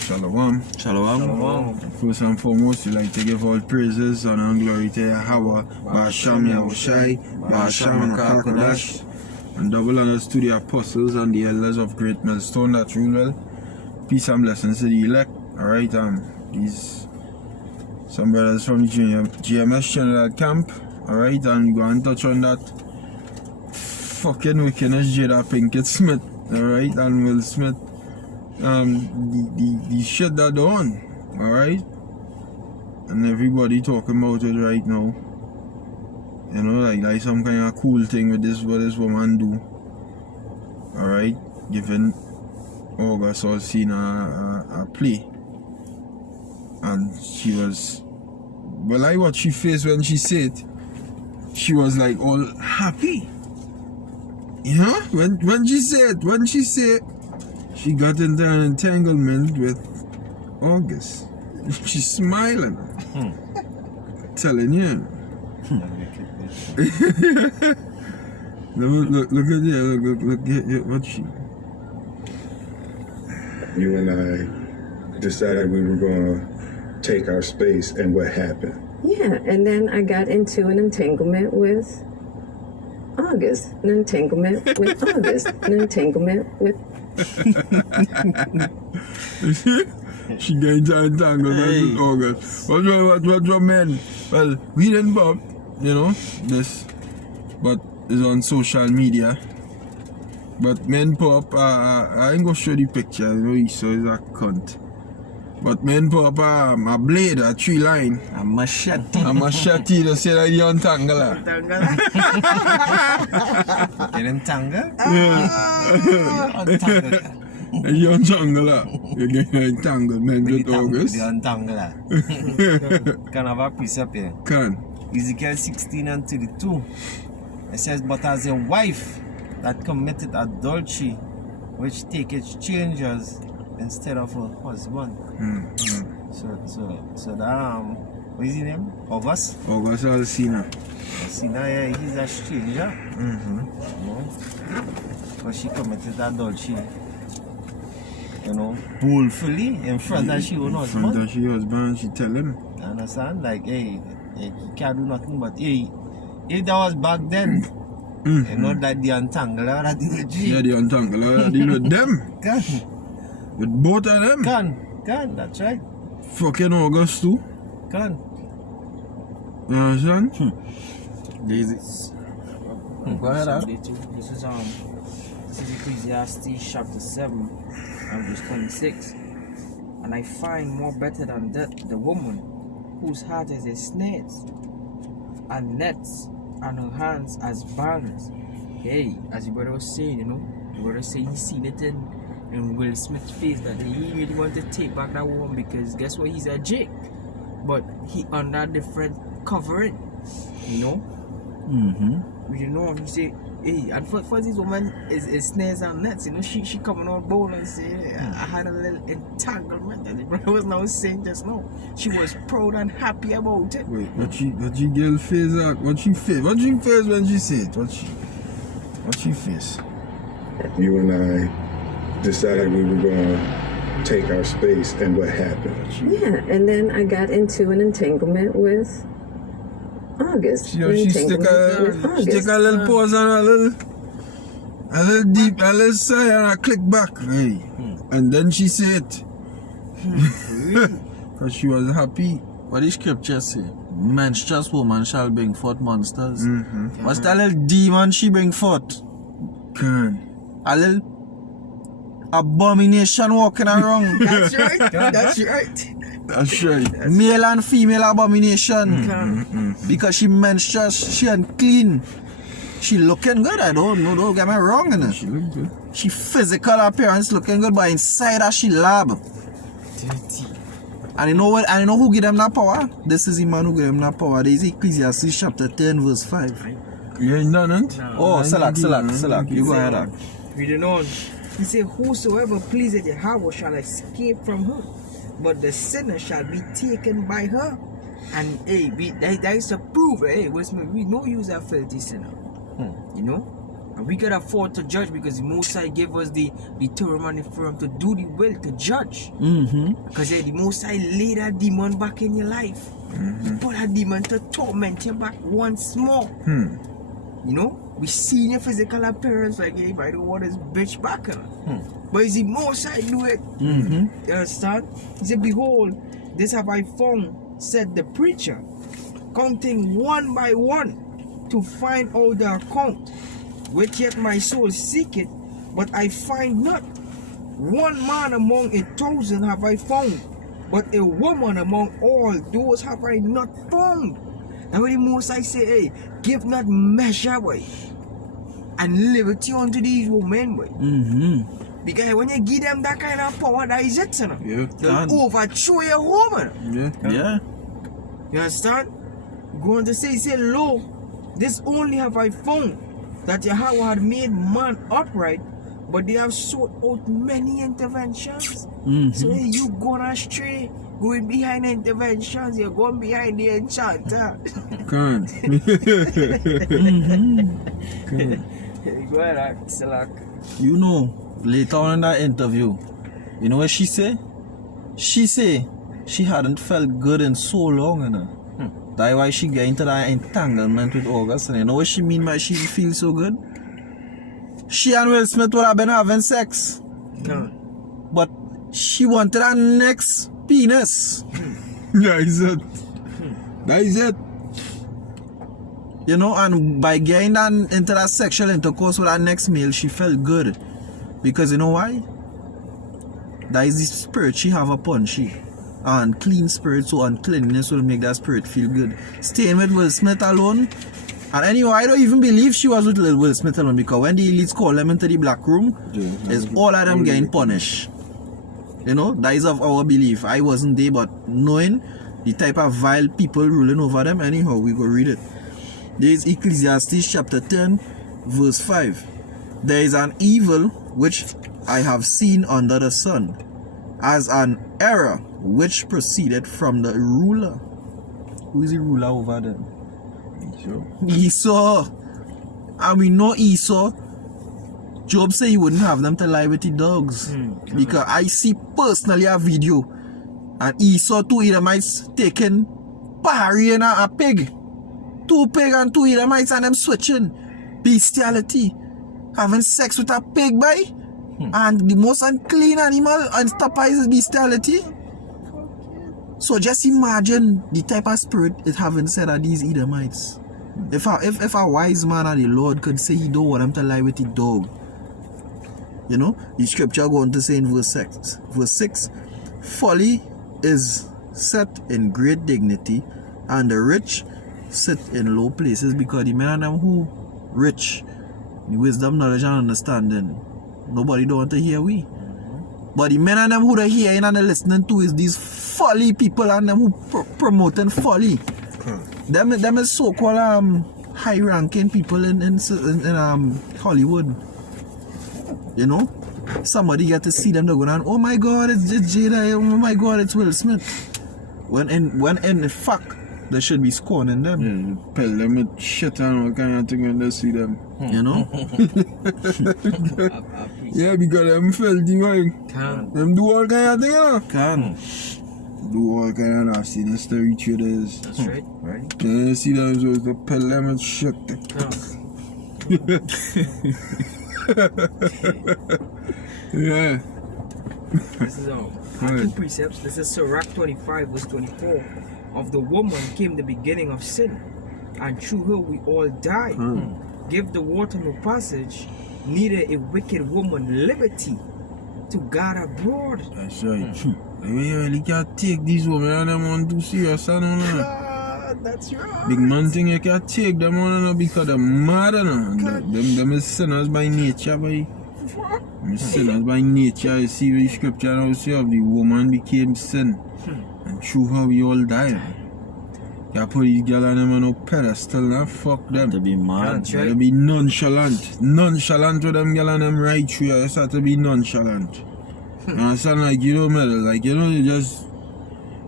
Shalom. Shalom. First and foremost, we like to give all praises, honor and glory to Yahweh, Ba'asham Yahushai, Ba'asham Akakodash, and double honors to the apostles and the elders of Great Millstone that rule well. Peace and blessings to the elect. Alright, these some brothers from the GMS General Camp. Alright, and we go and touch on that fucking wickedness Jada Pinkett Smith. Alright, and Will Smith. The shit that done, alright? And everybody talking about it right now. You know, like some kind of cool thing with this, what this woman do. Alright? Giving August Alsina a play. And she was, well, like what she faced when she said, she was like all happy. You know? When she said, she got into an entanglement with August. She's smiling. Telling you. Look at you. Look at what she. You and I decided we were going to take our space, and what happened? Yeah, and then I got into an entanglement with August. An entanglement with August. An entanglement with she got into an entanglement with August. What men? Well, we didn't bump, you know, this, but it's on social media. But men pop, I ain't gonna show the picture, you know, he saw he's a cunt. But men pop a blade, a tree line. A machete. A machete to say that you untangle her. Get entangled? You untangle her. You get entangled, men with August. You untangle her. Can I have a piece up here? Can. Ezekiel 16 and 32. It says, but as a wife that committed adultery, which taketh strangers instead of her husband. So that what is his name? August? August Alsina. Alsina, yeah, he's a stranger. You know? But she committed adultery. You know, boldly in front of she own husband. In front of she husband, she tell him. You understand? Like, hey, he can't do nothing but hey, if that was back then, you know that the untangler that did with G. Yeah, the untangler that did with them. Can. With both of them. Can, that's right. Fucking August too. Can. You understand? Lazy. Go ahead, This is Ecclesiastes chapter 7 and verse 26. And I find more better than that the woman whose heart is a snare and nets and her hands as bands. Hey, as the brother was saying, you know, the brother saying he seen it in Will Smith's face that he really wanted to take back that woman because guess what, he's a Jake, but he under different covering, you know. You know, he say, hey, and for this woman is snares and nets, you know, she coming out bold and say, I had a little entanglement, and the brother was now saying just now, she was proud and happy about it. Wait, what she girl face at? What she face when she say it? What she face? You and I decided we were going to take our space, and what happened? yeah, and then I got into an entanglement with August. You know, she stick a little pause and a little deep, a little sigh and a click back. Hey. And then she say it. Because she was happy. What the scripture say? Menstruous woman shall bring forth monsters. What's that little demon she bring forth? Can. A little abomination walking around. That's right. That's right. That's right. Male and female abomination. Because she menstruous, she unclean. She looking good, I don't know, don't get me wrong in it. She look good. She physical appearance looking good, but inside her she lab. Dirty. And you know what? And you know who give them that power? This is the man who gave them that power. This is Ecclesiastes chapter 10 verse 5. You ain't done it? Oh, Salak. You go ahead. Reading on. He said, whosoever pleaseth Yahweh shall escape from her, but the sinner shall be taken by her. And hey, that is to prove, hey, we no use a filthy sinner. You know? And we can afford to judge because the Most High gave us the term and the firm to do the will, to judge. Because the Most High laid that demon back in your life. He put that demon to torment you back once more. You know, we see your physical appearance like, hey, I don't want this bitch back. But it's the Most High do it. You understand? He said, behold, this have I found, said the preacher, counting one by one to find out the account, which yet my soul seeketh, but I find not. One man among 1,000 have I found, but a woman among all those have I not found. Now when the Most I say, hey, give not measure, boy, and liberty unto these women, boy. Because when you give them that kind of power, that is it, son. They'll overthrow your woman. You understand? Going to say, lo, this only have I found, that Yahweh had made man upright, but they have sought out many interventions. So hey, you going astray, going behind the interventions, you're going behind the enchanter. Can't. Go ahead, Salak. You know, later on in that interview, you know what she say? She say she hadn't felt good in so long, you know. That's why she get into that entanglement with August. And you know what she mean by she feels so good? She and Will Smith would have been having sex. But she wanted her next penis. That is it. That is it. You know, and by getting that into that sexual intercourse with her next male, she felt good. Because you know why? That is the spirit she have upon she. And clean spirit, so uncleanness will make that spirit feel good. Staying with Will Smith alone. And anyway, I don't even believe she was with Will Smith alone, because when the elites call them into the black room, it's all of them getting punished. You know, that is of our belief. I wasn't there, but knowing the type of vile people ruling over them, anyhow, we go read it. There is Ecclesiastes chapter 10, verse 5. There is an evil which I have seen under the sun, as an error which proceeded from the ruler. Who is the ruler over them? Esau. And we know Esau. Job said he wouldn't have them to lie with the dogs. Because I see personally a video, and Esau, 2 Edomites taking Pari and a pig. 2 pig and 2 Edomites, and them switching. Bestiality. Having sex with a pig, boy. And the most unclean animal and stop is bestiality. So just imagine the type of spirit it having said of these Edomites. If a wise man of the Lord could say he don't want them to lie with the dog. You know, the scripture going to say in verse 6, folly is set in great dignity, and the rich sit in low places, because the men of them who rich, the wisdom, knowledge, and understanding, nobody don't want to hear we. But the men and them who they hearing and they listening to is these folly people, and them who promoting folly. Them is so-called high-ranking people in Hollywood. You know, somebody get to see them, they're going on, oh my God, it's Jada, oh my God, it's Will Smith. When in fact they should be scorning them. Pell them with shit and all kind of thing when they see them. You know? Yeah, because them filthy, man. Them do all kind of thing, you know? Can. Do all kind of nasty and story traders. That's right. Then you see them, so they pell them with shit. Yeah. This is two precepts. This is Sirach 25 verse 24. Of the woman came the beginning of sin, and through her we all die. Give the water no passage, neither a wicked woman liberty to guard abroad. That's right. We really can't take these women and them on too serious, you know. That's right. Big man thing, you can't take them on because they're mad, you know. Them is sinners by nature, boy. Sinners by nature. You see the scripture now say of the woman became sin, and through her we all die. You put these girls on them on a pedestal and fuck them. To be mad. To be nonchalant. Nonchalant with them girls on them right through. You start to be nonchalant. You understand? Like you don't meddle. Like you know,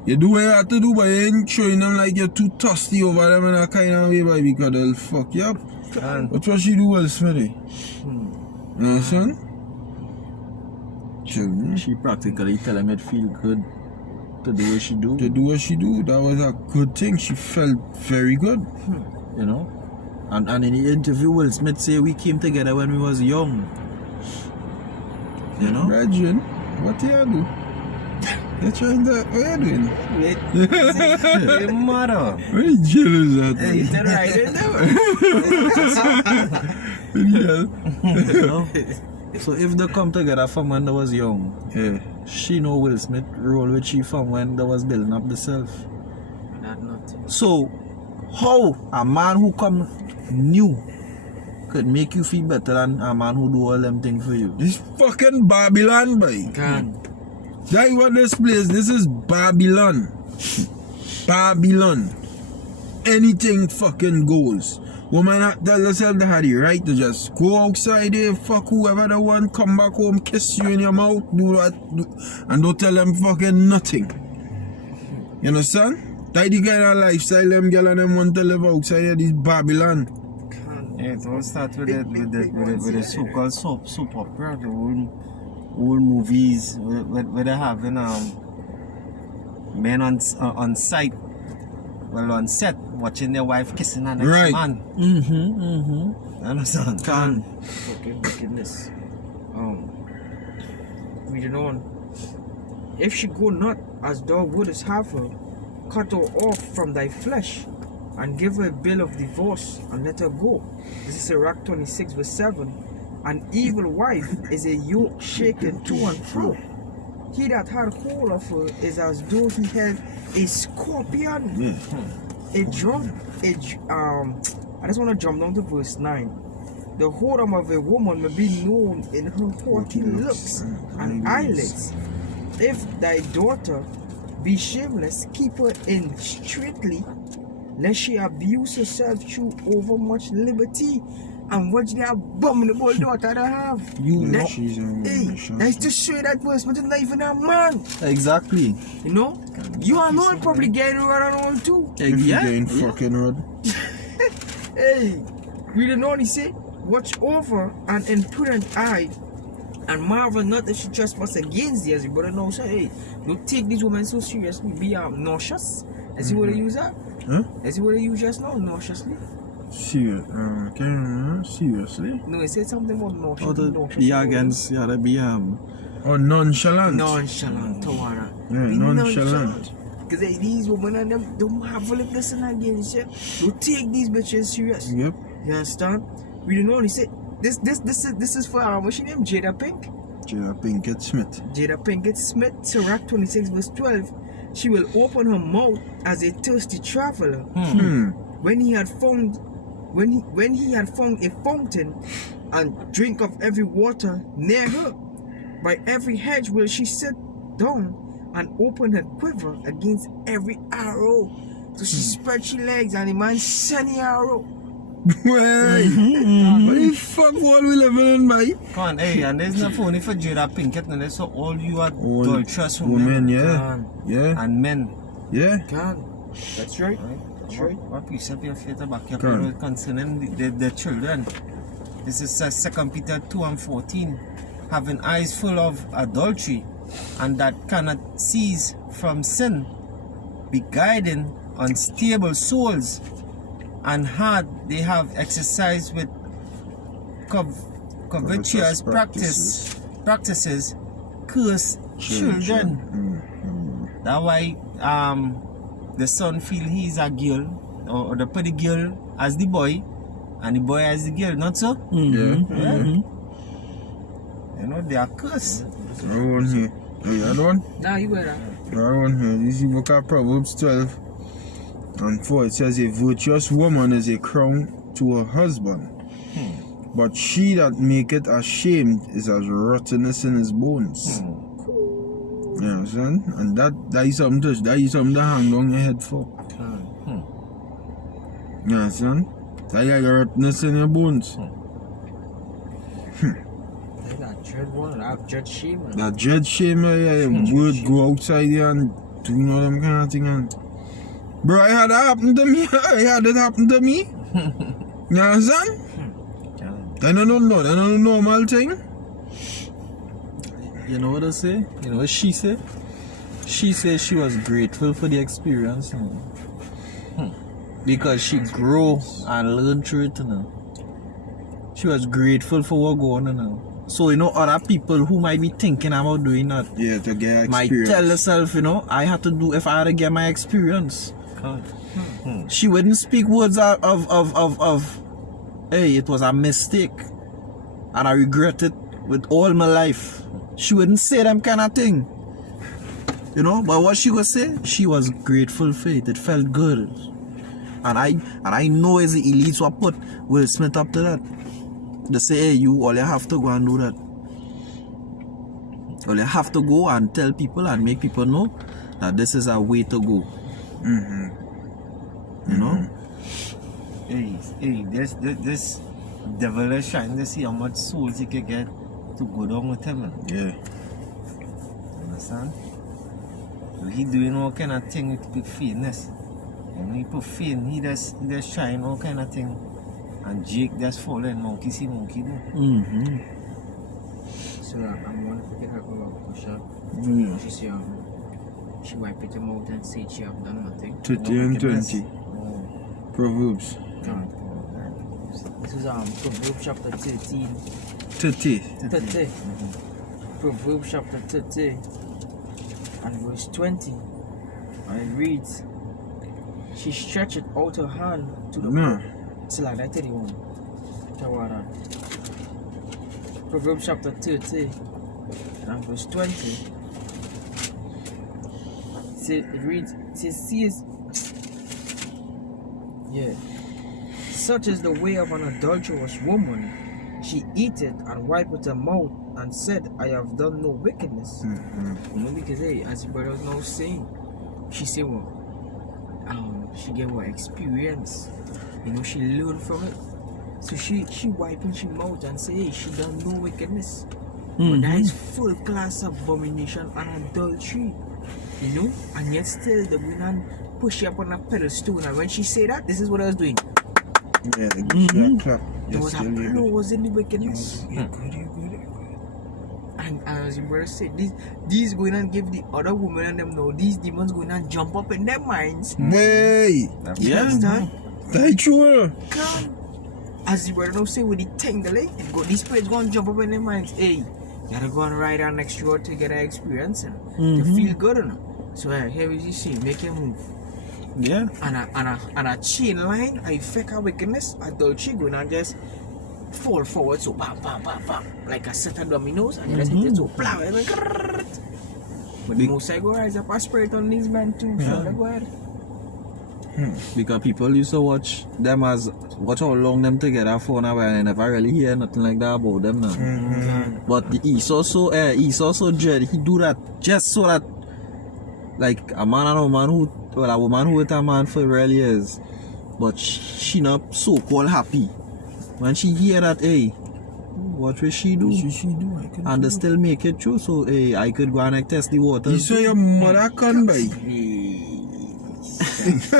you do what you have to do, but you ain't showing them like you're too thirsty over them in a kind of way, boy, because they'll fuck you up. Can. That's what she do well, Smitty. You understand? Tell me. She practically tell him it feel good to do what she do. To do what she do, that was a good thing. She felt very good. You know? And in the interview, Will Smith say we came together when we was young. You know? Brethren, what do you do? You're trying to, what are you doing? Your mother. Very jealous at Hey, me. you did right in there. You know? So if they come together from when they was young, Yeah. she know Will Smith roll with she from when they was building up the self. Not nothing. So how a man who come new could make you feel better than a man who do all them things for you? This fucking Babylon, boy. Can. That's what this place, this is Babylon. Babylon. Anything fucking goes. Woman not tell yourself they had the right to just go outside there, fuck whoever they want, come back home, kiss you in your mouth, do that, and don't tell them fucking nothing. You understand? That's the kind of lifestyle them girl and them want to live outside of this Babylon. Yeah, it all start with the so-called soap opera, the old movies where they having men on site, well on set, watching their wife kissing the next Right. man. You understand? Can Fucking wickedness. Reading on. If she go not as thou wouldest have her, cut her off from thy flesh, and give her a bill of divorce, and let her go. This is Sirach 26 verse 7. An evil wife is a yoke shaken to and fro. He that had hold of her is as though he held a scorpion. Yeah. I just want to jump down to verse 9. The whoredom of a woman may be known in her haughty looks and eyelids. If thy daughter be shameless, keep her in straitly, lest she abuse herself through overmuch liberty. And watch the abominable daughter they have. you know She's a Hey, woman, that's to show you that verse, but it's not even a man. exactly. You know? You are not probably getting run on too. If you Yeah. getting fucking rod. Hey, we don't know, he said, watch over an imprudent eye and marvel not if she trespass against thee, as your brother knows. So, hey, don't take this woman so seriously. Be nauseous. Is he what they use that? Huh? Is he what they use just now? Nauseously? Serious. Can you remember? Seriously? No, he said something about nauseous. Or the nauseous. against to be Or nonchalant? Nonchalant, Tawana. Yeah, Be nonchalant. Because hey, these women and them don't have a listen against you. Don't take these bitches serious. Yep. You understand? We don't know. He said this is for what's her name? Jada Pink. Jada Pinkett Smith. Jada Pinkett Smith, Sirach 26 verse 12. She will open her mouth as a thirsty traveler. When he had found a fountain and drink of every water near her, by every hedge will she sit down and open her quiver against every arrow. So she spread she legs and the man send the arrow. Well, what the fuck world we living in, boy? Come on, hey, and there's not only for Jada Pinkett, and there's all you are All adulterous women, yeah. Can. Yeah. and men. Yeah. That's right. That's right. What piece of your faith about your Come. people concerning the children? This is 2 Peter 2 and 14. Having eyes full of adultery, and that cannot cease from sin, be guiding unstable souls, and hard they have exercised with covetous practices, curse children. That's why the son feel he's a girl, or they put the girl as the boy, and the boy as the girl, not so? Yeah. You know, they are cursed. Another one here. Hey, another one? Now you better. Another one here. This is book of Proverbs 12 and 4. It says, a virtuous woman is a crown to her husband, but she that maketh ashamed is as rottenness in his bones. You understand? And that is something to hang down your head for. You understand? That you got rottenness in your bones. That dread one, that dread shame. That dread shame, yeah, would go outside here and do you know them kind of thing. And bro, I had that happen to me. I had it happen to me. You understand? That no normal thing. You know what I say? You know what she said? She said she was grateful for the experience, you know. Because she grew and learned through it, you know. She was grateful for what going on, you know. So, you know, other people who might be thinking about doing that Yeah, to get might experience. tell herself, you know, I had to do if I had to get my experience. God. She wouldn't speak words of hey, it was a mistake and I regret it with all my life. She wouldn't say them kind of thing. You know, but what she would say, she was grateful for it. It felt good. And I know as the elites were put Will Smith up to that. They say, hey, all you have to go and do that. All you have to go and tell people and make people know that this is a way to go. You know? Hey, this devil is trying to see how much souls he can get to go down with him. Man. Yeah. Understand? So he doing all kind of thing with fairness. And when he put faith, he just trying all kind of thing. And Jake just following monkey see monkey do. So I'm one to get her go up push up. She say she wipe it out and say she have done nothing. 30 and 20. Proverbs. This is Proverbs chapter 13. 30. 30. Proverbs chapter 30 and verse 20. And it reads, she stretched out her hand to the No. till I 31. Tawara. Proverbs chapter 30 and verse 20. It reads, it says, yeah. Such is the way of an adulterous woman. She eateth and wipeth her mouth and said, I have done no wickedness. You know, because hey, as your brother was now saying, she said what? She get what experience. You know, she learned from it. So she wiping she mouth and say, hey, she done no wickedness. But that is full class abomination and adultery. You know, and yet still the woman push you up on a pedestal. And when she say that, this is what I was doing. Yeah, they give you a clap. There was Yes, yeah, applause in the wickedness. You're good, you're good. And as your brother said, these going and give the other women and them know these demons going and jump up in their minds. Way! You understand? That's true. God. As the brother now say with the tingle, these spirits go and jump up in their minds. Hey, you gotta go and ride on next road to get an experience and to feel good enough. So here is you see, make a move. Yeah. And a chain line, I fake a wickedness, adultery going and just fall forward, so bam, bam, bam, bam, like a set of dominoes, and you just hit it so blam, and then but the most I go rise up a spirit on these men too, so they go ahead. Because people used to watch them as watch how long them together for now and I never really hear nothing like that about them now. But he's also dread. He do that just so that like a man and a woman who with a man for real years. But she not so called happy. When she hear that, hey, what will she do? What should she do? And they still make it through, so hey, I could go and test the water. You saw your mother come by. This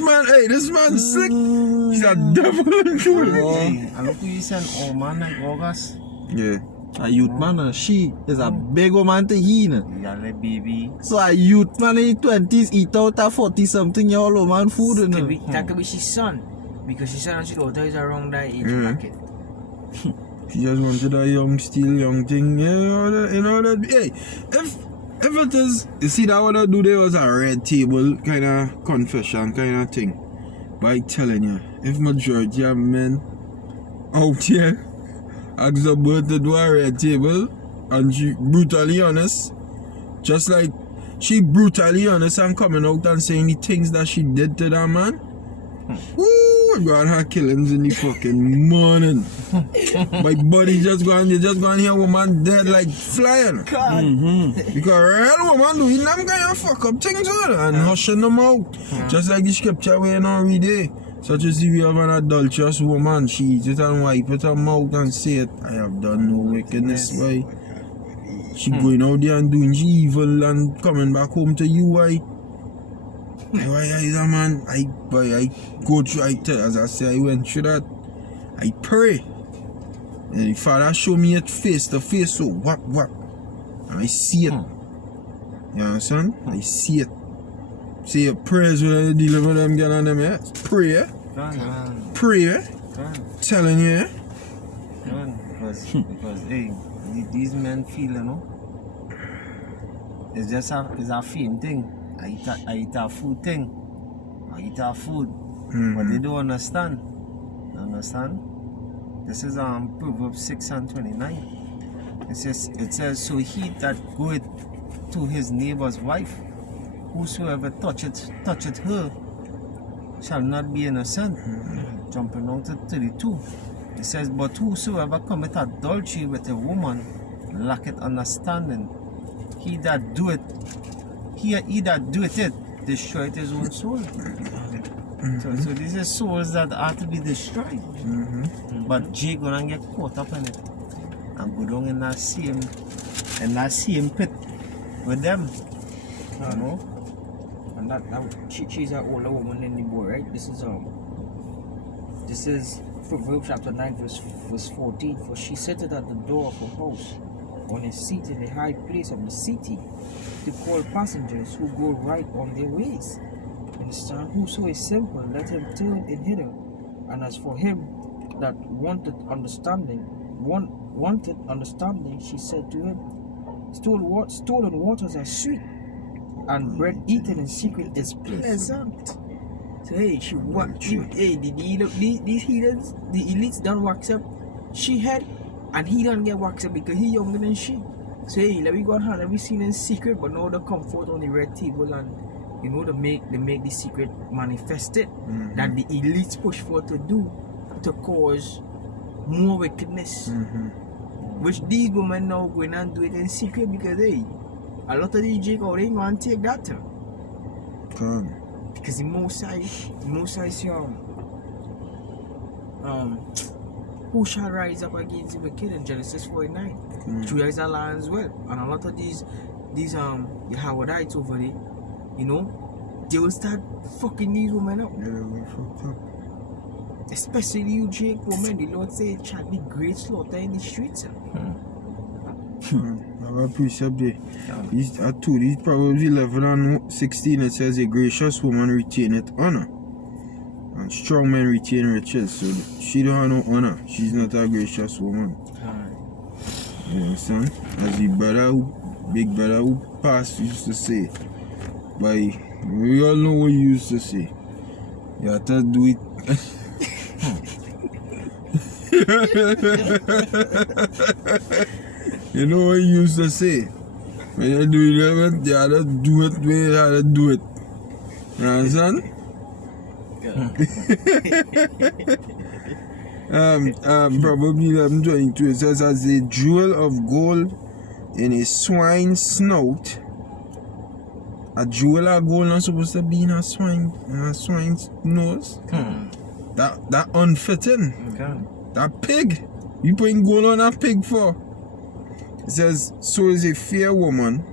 man sick. He's a devil too. Hey, I look who you send old man like August. Yeah. A youth man, she is a big woman to he. You got a baby. So a youth man in 20s eat out a 40 something year old man food. You know? That could be his son, because his son and his daughter is around that age bracket. She just wanted a young thing. Yeah, you know that. Hey, if it is, you see that what I do there was a red table kind of confession kind of thing. But I telling you, if majority of men out here ask the bird to do a red table and she brutally honest, just like she brutally honest and coming out and saying the things that she did to that man. Woo! Got her killings in the fucking morning. My body just gone hear woman dead like flying. Because real woman doing them kind of fuck up things and hushing them out. Just like the scripture we don't read it. Such as if you have an adulterous woman, she eat it and wipe it her mouth and say it. I have done no wickedness. Why? She going out there and doing evil and coming back home to you. Why? Why is a man? I go through. As I say, I went through that. I pray, and the Father show me it face to face. So what? And I see it. You understand? I see it. Say your prayers when you deal with them girl and them, yeah? Pray, yeah? Pray, yeah? Telling you, yeah? Because hey, these men feel, you know, it's just a fame thing. I eat a food thing. I eat a food. But they don't understand. You understand? This is Proverbs 6:29. It says, so he that goeth to his neighbor's wife, whosoever toucheth her shall not be innocent. Jumping down to 32. It says, but whosoever committeth adultery with a woman lacketh understanding. He that doeth it destroyeth his own soul. So these are souls that are to be destroyed. But Jay gonna get caught up in it and go down in that same pit with them. You know? And that she's an older woman in the boy, right? This is Proverbs chapter 9 verse 14. For she sitteth at the door of her house, on a seat in the high place of the city, to call passengers who go right on their ways. Understand? Whoso is simple, let him turn in hither. And as for him that wanted understanding, she said to him, stolen waters are sweet, and bread eaten in secret is pleasant. So hey, these heathens, the elites don't wax up she head, and he don't get waxed up because he younger than she. So hey, let me go on, let me see in secret, but now the comfort on the red table, and you know, they make the secret manifested that the elites push for to do to cause more wickedness. Which these women now going and do it in secret because hey, a lot of these Jacob they want to take that term. Because the Most High say, who shall rise up against the wicked in Genesis 49? True is a lie as well. And a lot of these the Howadites over there, you know, they will start fucking these women up. Especially you Jake women, the Lord say it shall be great slaughter in the streets. I have a precept there. These Proverbs 11 and 16, it says, a gracious woman retaineth honor, and strong men retain riches. So she don't have no honor. She's not a gracious woman. You understand? As the big brother who passed used to say, we all know what he used to say. You have to do it. You know what he used to say? When you do it, you have to do it where you have to do it. You understand? Proverbs 11:22, it says, as a jewel of gold in a swine's snout. A jewel of gold not supposed to be in a swine's nose. That unfitting. That pig. You putting gold on a pig for? It says, so is a fair woman,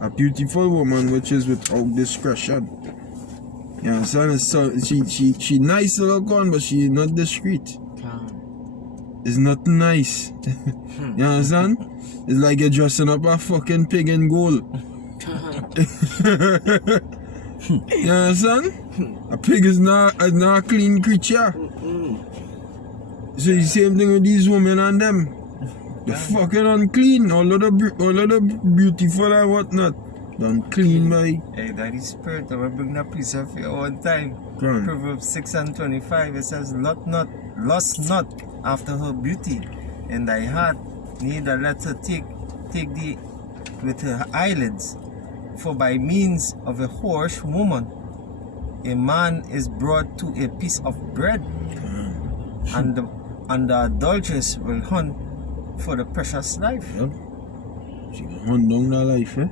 a beautiful woman which is without discretion. You understand? So she nice to look on, but she not discreet. It's not nice. You understand? It's like you're dressing up a fucking pig in gold. You understand? A pig is not a clean creature. So the same thing with these women and them. They're fucking unclean. All of the beautiful and whatnot. They're unclean by. Hey, that is spirit. I will bring that piece of here one time. Proverbs 6:25. It says, lust not after her beauty in thy heart, neither let her take thee with her eyelids. For by means of a whorish woman, a man is brought to a piece of bread, and the adulteress will hunt for the precious life. Yep. She will hunt down that life, eh?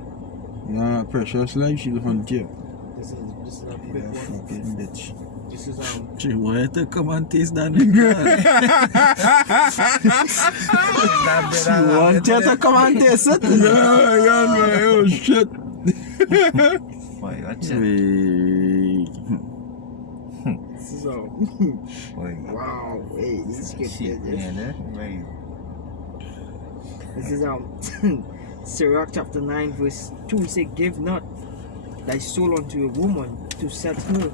Yeah, precious life, she'll hunt you. This is a quick Yeah, one. fucking bitch. This is She wanted to come and taste that. She wanted to come and taste it. Yeah, man, oh shit. Boy, watch it. Wait. So, Boy. wow, hey, this Shit, scripture. man, eh? Boy. This is Sirach chapter 9 verse 2. He said, "Give not thy soul unto a woman to set her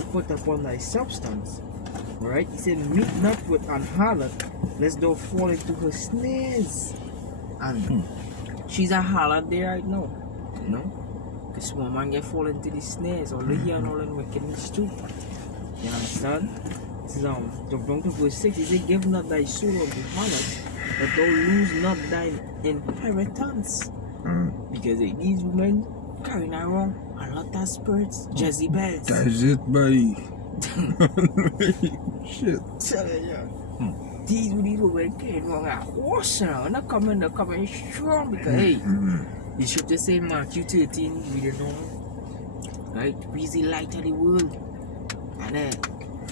foot upon thy substance." Right? He said, "Meet not with an harlot, lest thou fall into her snares." And she's a harlot there right now. You know? This woman get fall into the snares, all the here and all the wickedness too. You understand? This is jump down to verse 6. He said, "Give not thy soul unto harlot, that thou lose not thine inheritance." Because these women carrying around a lot of spirits, Jezebels. That's it, buddy. Shit. These women carrying around a horse now. They're coming strong because hey, the scripture say Matthew 13, we don't know. Right? We is the light of the world. And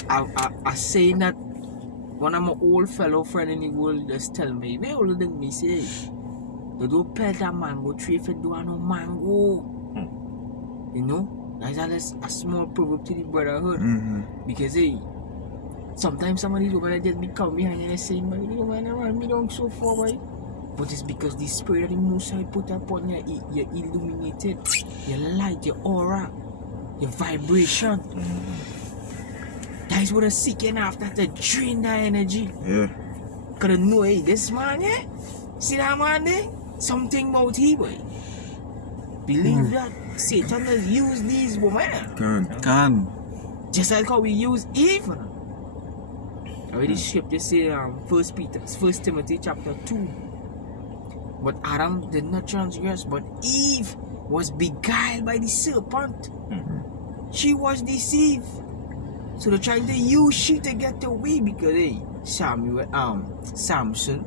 I say that one of my old fellow friend in the world just tell me, they older than me say, they don't plant a mango tree if it don't no mango. You know? That's a small proverb to the brotherhood. Because hey, sometimes somebody over just be come behind and they say, man, you don't mind around me down so far away. But it's because the spirit of the Most High put upon you, you're illuminated, your light, your aura, your vibration. That is what I'm seeking after, to drain that energy. Yeah. Cause I know, hey, this man, yeah, see that man there? Something about him, boy. Believe that Satan has used these women. Can. Just like how we use Eve. Already scripture say, 1 Timothy chapter 2. But Adam did not transgress, but Eve was beguiled by the serpent. She was deceived. So they're trying to use she to get away because hey, Samson,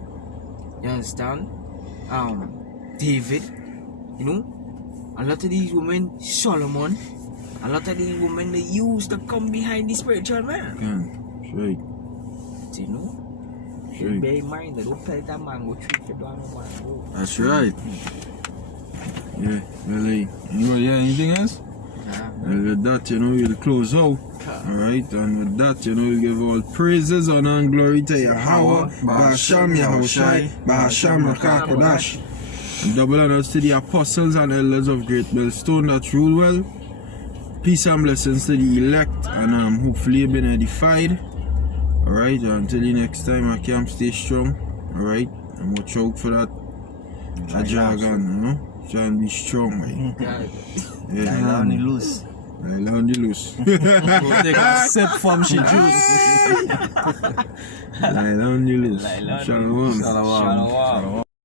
you understand? David, you know, a lot of these women, Solomon, a lot of these women they used to come behind the spiritual man. Straight. You know? Straight. Bear in mind that don't pelt a mango tree if you don't have a mango. That's right. Yeah, really. Anybody have anything else? And with that, you know, we'll close out. Alright, and with that, you know, we'll give all praises, honor, and glory to Yahweh, Bahasham Yahushai, Bahasham Rakakodash. And double honors to the apostles and elders of Great Millstone that rule well. Peace and blessings to the elect, and hopefully you've been edified. Alright, until the next time, I can stay strong. Alright, and watch out for that dragon, you know. Try and be strong, man. Lie down the loose. Lie down the loose. Go take a sip from she juice. Lie down the loose. Lie down the Shalom. Shalom. Shalom.